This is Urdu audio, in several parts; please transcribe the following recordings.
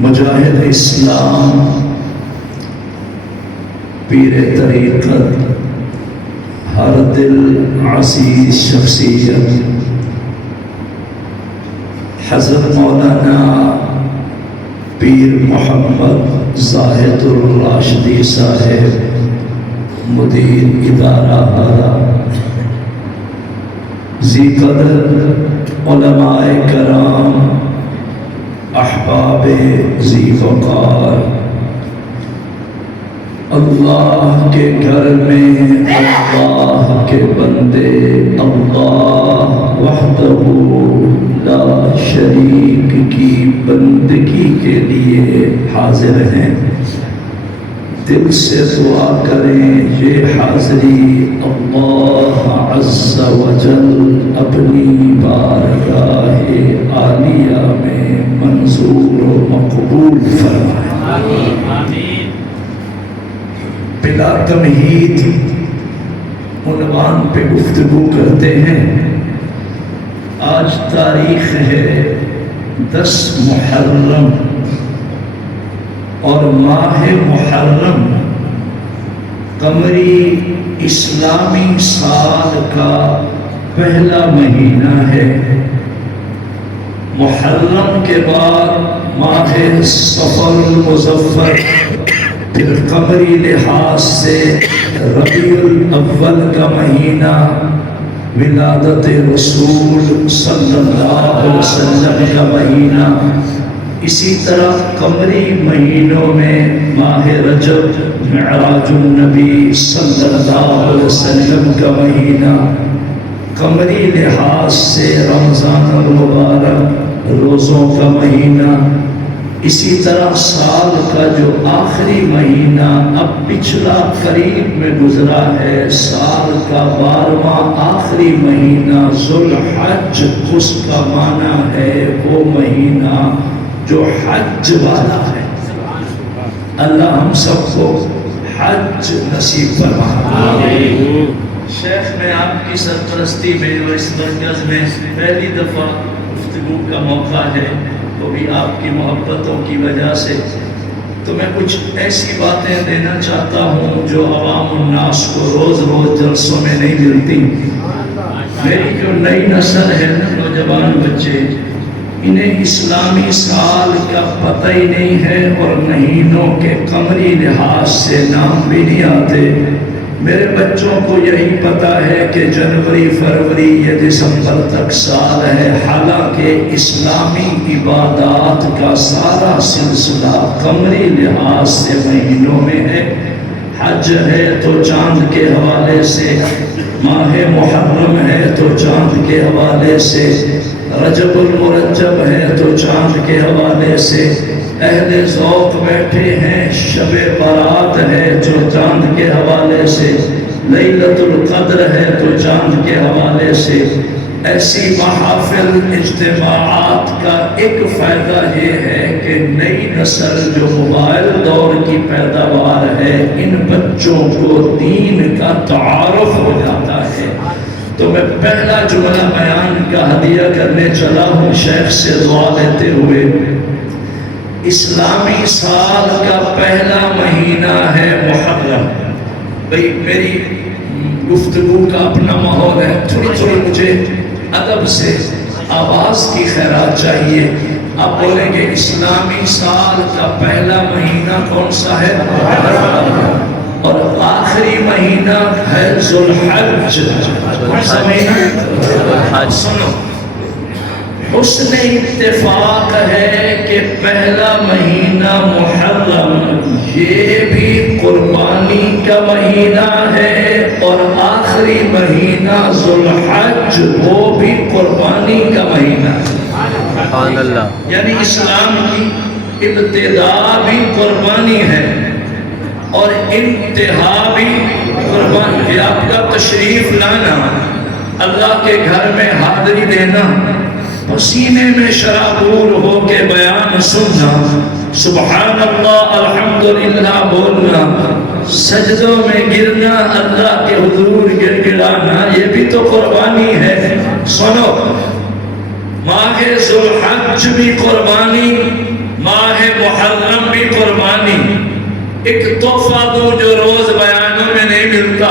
مجاہد اسلام، پیر طریقت، ہر دل عزیز شخصیت حضرت مولانا پیر محمد زاہد الراشدی صاحب، مدیر ادارہ ہارا، ذی قدر علماء کرام، احباب ذی وقار، اللہ کے گھر میں اللہ کے بندے، اللہ وحدہ لا شریک کی بندگی کے لیے حاضر ہیں۔ دل سے دعا کریں یہ حاضری اللہ عز و جل اپنی بارگاہ عالیہ میں منظور و مقبول فرمائے۔ بلا تمہید عنوان پہ گفتگو کرتے ہیں۔ آج تاریخ ہے 10 محرم، اور ماہ محرم قمری اسلامی سال کا پہلا مہینہ ہے۔ محرم کے بعد ماہ صفر المظفر، پھر قمری لحاظ سے ربیع الاول کا مہینہ، ولادت رسول صلی اللہ علیہ وسلم کا مہینہ، اسی طرح قمری مہینوں میں ماہ رجب، معراج النبی صلی اللہ علیہ وسلم کا مہینہ، قمری لحاظ سے رمضان المبارک، روزوں کا مہینہ، اسی طرح سال کا جو آخری مہینہ اب پچھلا قریب میں گزرا ہے، سال کا 12واں آخری مہینہ ذوالحج، اس کا معنی ہے وہ مہینہ جو حج والا ہے۔ اللہ ہم سب کو حج نصیب فرمائے۔ شیخ میں آپ کی سرپرستی میں اور اس مرکز میں پہلی دفعہ گفتگو کا موقع ہے، وہ بھی آپ کی محبتوں کی وجہ سے، تو میں کچھ ایسی باتیں دینا چاہتا ہوں جو عوام الناس کو روز روز جلسوں میں نہیں ملتی۔ میری جو نئی نسل ہے نا، نوجوان بچے، انہیں اسلامی سال کا پتہ ہی نہیں ہے اور مہینوں کے قمری لحاظ سے نام بھی نہیں آتے۔ میرے بچوں کو یہی پتہ ہے کہ جنوری، فروری یا دسمبر تک سال ہے، حالانکہ اسلامی عبادات کا سارا سلسلہ قمری لحاظ سے مہینوں میں ہے۔ حج ہے تو چاند کے حوالے سے، ماہ محرم ہے تو چاند کے حوالے سے، رجب المرجب ہے تو چاند کے حوالے سے، اہل ذوق بیٹھے ہیں، شب برات ہے جو چاند کے حوالے سے، لیلۃ القدر ہے تو چاند کے حوالے سے۔ ایسی محافل اجتماعات کا ایک فائدہ یہ ہے کہ نئی نسل جو موبائل دور کی پیداوار ہے، ان بچوں کو دین کا تعارف ہو جاتا ہے۔ تو میں پہلا جملہ بیان کا ہدیہ کرنے چلا ہوں شیخ سے دعا لیتے ہوئے۔ اسلامی سال کا پہلا مہینہ ہے محرم۔ بھئی میری گفتگو کا اپنا ماحول ہے، تھوڑی تھوڑی مجھے ادب سے آواز کی خیرات چاہیے۔ آپ بولیں گے اسلامی سال کا پہلا مہینہ کون سا ہے؟ اور آخری مہینہ ہے ذوالحج۔ کون سا مہینہ؟ سنو، حسن اتفاق ہے کہ پہلا مہینہ محرم یہ بھی قربانی کا مہینہ ہے، اور آخری مہینہ ذوالحج وہ بھی قربانی کا مہینہ ہے۔ سبحان اللہ۔ یعنی اسلام کی ابتدا بھی قربانی ہے اور انتہا بھی قربانی ہے۔ آپ کا تشریف لانا، اللہ کے گھر میں حاضری دینا، پسینے میں شرابور ہو کے بیان سننا، سبحان اللہ الحمدللہ بولنا، سجدوں میں گرنا، اللہ کے حضور گر گرانا، یہ بھی تو قربانی ہے۔ سنو، ماہ ذوالحج بھی قربانی، ماہ محرم بھی قربانی، ایک تحفہ دوں جو روز بیانوں میں نہیں ملتا،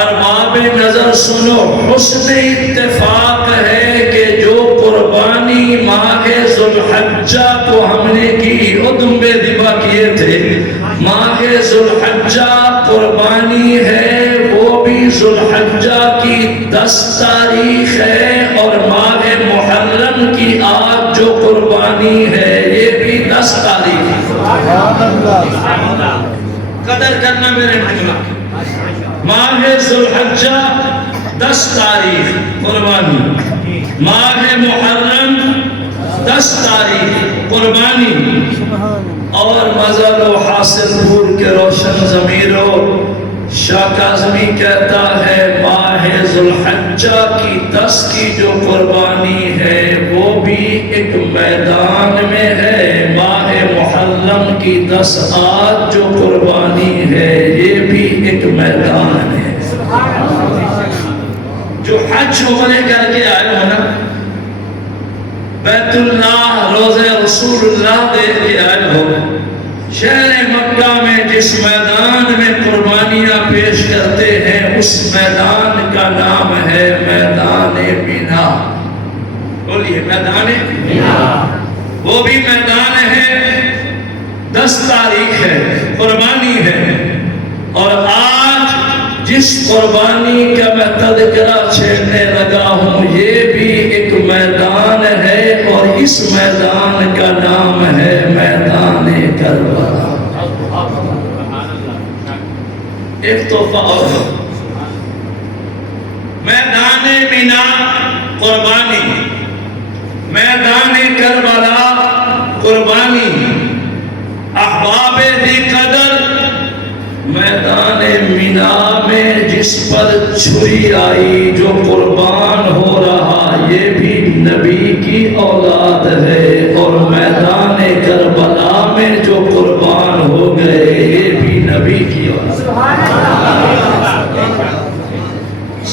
ارباب نظر سنو، حسن اتفاق ہے کہ جو قربانی ماہ ذوالحجہ کو ہم نے کی، وہ دمبے ذبح کیے تھے، ماہ ذوالحجہ قربانی ہے، وہ بھی ذوالحجہ کی 10 تاریخ ہے، اور ماہ محرم کی آج جو قربانی ہے یہ بھی 10 تاریخ ہے۔ قدر کرنا میرے محترم، ماہ ذوالحجہ 10 تاریخ قربانی، ماہ محرم 10 تاریخ قربانی، اور مزل و حاصل پور کے روشن ضمیروں، شاہ کاظمی کہتا ہے ماہ ذوالحجہ کی 10 کی جو قربانی ہے وہ بھی ایک میدان میں ہے، ماہ محرم کی 10 آج جو قربانی ہے یہ بھی ایک میدان ہے۔ جو حج عمرے کر کے آئے ہو نا، بیت اللہ روضہ رسول اللہ دیکھ کے آئے ہو، شہر مکہ میں جس میدان میں قربانیاں پیش کرتے ہیں اس میدان کا نام ہے میدان مینا۔ بولیے میدان مینا، وہ بھی میدان ہے، 10 تاریخ ہے، قربانی ہے، اور آج جس قربانی کا میں تذکرہ چھیڑنے لگا ہوں یہ بھی ایک میدان ہے، اور اس میدان کا نام ہے میدان کربلا۔ ایک تحفہ اور میدان مینا قربانی، میدان کربلا قربانی، احباب ذی قدر، میدان مینا میں جس پر چھری آئی جو قربان ہو رہا یہ بھی نبی کی اولاد ہے، اور میدان کربلا میں جو قربان ہو گئے یہ بھی نبی کی اولاد۔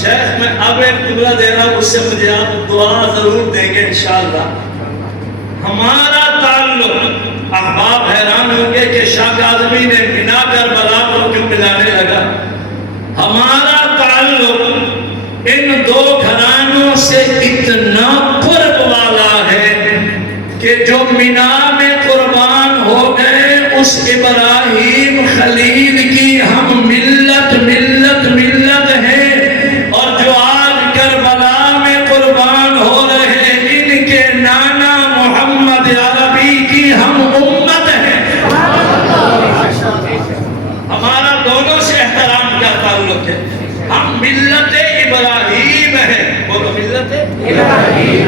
شیخ میں اب ایک قبلہ دے رہا ہوں، اس سے مجھے آپ دعا ضرور دیں گے انشاءاللہ۔ ہمارا تعلق، احباب حیران ہوں گے کہ شاہ کاظمی نے مینا کربلا کو کیوں ملانے لگا۔ ہمارا تعلق ان 2 گھرانوں سے اتنا قرب والا ہے کہ جو مینا میں قربان ہو گئے اس ابراہیم خلیل کی ہم ملت ملت ملت ہیں، اور جو آج کربلا میں قربان ہو رہے ان کے نانا محمد عربی کی ہم امت ہیں۔ ہمارا دونوں سے احترام کا تعلق ہے، ہم ملت ابراہیم ہیں، وہ تو ملت ابراہیم